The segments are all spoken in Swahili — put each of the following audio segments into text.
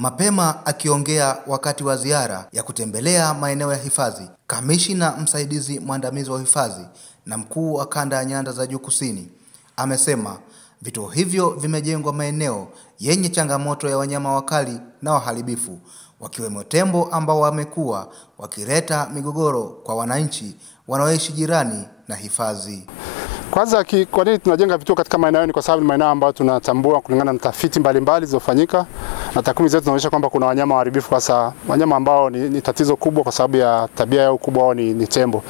Mapema akiongea wakati wa ziara ya kutembelea maeneo ya hifadhi, kamishna msaidizi mwandamizi wa hifadhi na mkuu wa kanda ya Nyanda za Juu Kusini amesema vituo hivyo vimejengwa maeneo yenye changamoto ya wanyama wakali na waharibifu, wakiwemo tembo ambao wamekuwa wakileta migogoro kwa wananchi wanaoishi jirani na hifadhi. Kwanza kwa nini tunajenga vituo katika maeneo ni kwa sababu ni maeneo ambayo tunatambua kulingana na tafiti mbalimbali zilizofanyika na takwimu zetu zinaonyesha kwamba kuna wanyama waharibifu, kwa sababu wanyama ambao ni tatizo kubwa kwa sababu ya tabia yao kubwa wao ni tembo.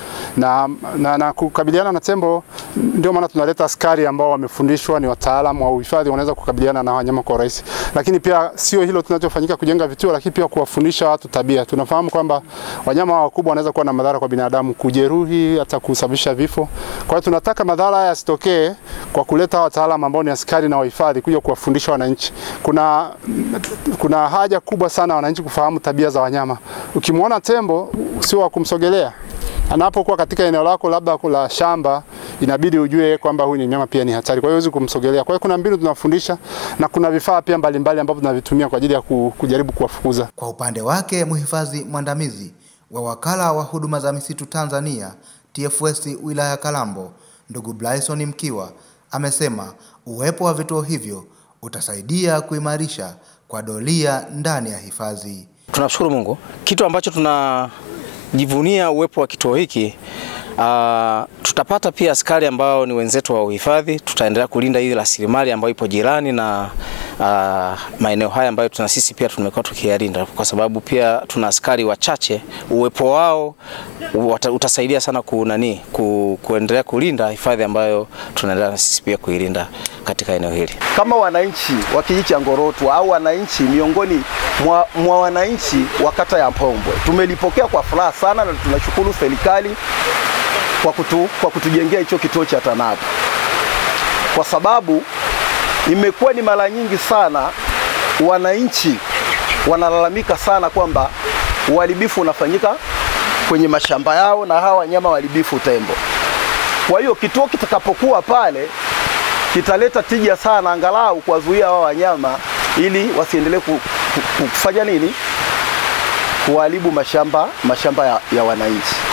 Na kukabiliana na tembo ndio maana tunaleta askari ambao wamefundishwa, ni wataalamu wa uhifadhi, wanaweza kukabiliana na wanyama kwa urahisi. Lakini pia sio hilo tunachofanyika kujenga vituo, lakini pia kuwafundisha watu tabia. Tunafahamu kwamba wanyama wakubwa wanaweza kuwa na madhara kwa binadamu, kujeruhi, hata kusababisha vifo. Kwa hiyo tunataka madhara haya yasitokee kwa kuleta wataalamu ambao ni askari na wahifadhi kuja kuwafundisha wananchi. Kuna haja kubwa sana wananchi kufahamu tabia za wanyama. Ukimwona tembo sio wa kumsogelea. Anapokuwa katika eneo lako labda la shamba, inabidi ujue kwamba huyu ni mnyama pia ni hatari. Kwa hiyo huwezi kumsogelea. Kwa hiyo kuna mbinu tunafundisha na kuna vifaa pia mbalimbali ambavyo tunavitumia kwa ajili ya kujaribu kuwafukuza. Kwa upande wake, mhifadhi mwandamizi wa Wakala wa Huduma za Misitu Tanzania TFS wilaya Kalambo, ndugu Blyson Mkiwa, amesema uwepo wa vituo hivyo utasaidia kuimarisha kwa doria ndani ya hifadhi. Tunashukuru Mungu, kitu ambacho tunajivunia uwepo wa kituo hiki, tutapata pia askari ambao ni wenzetu wa uhifadhi. Tutaendelea kulinda hii rasilimali ambayo ipo jirani na maeneo haya ambayo sisi pia tumekuwa tukiyalinda, kwa sababu pia tuna askari wachache. Uwepo wao utasaidia sana kuendelea kulinda hifadhi ambayo tunaendelea sisi pia kuilinda katika eneo hili. Kama wananchi wa kijiji cha Ngorotwa au wananchi miongoni mwa wananchi wa kata ya Mpombwe, tumelipokea kwa furaha sana na tunashukuru serikali kwa kutujengea hicho kituo cha TANAPA, kwa sababu imekuwa ni mara nyingi sana wananchi wanalalamika sana kwamba uharibifu unafanyika kwenye mashamba yao na hawa wanyama waharibifu tembo. Kwa hiyo kituo kitakapokuwa pale kitaleta tija sana, angalau kuwazuia hawa wanyama ili wasiendelee kufanya kuharibu mashamba ya wananchi.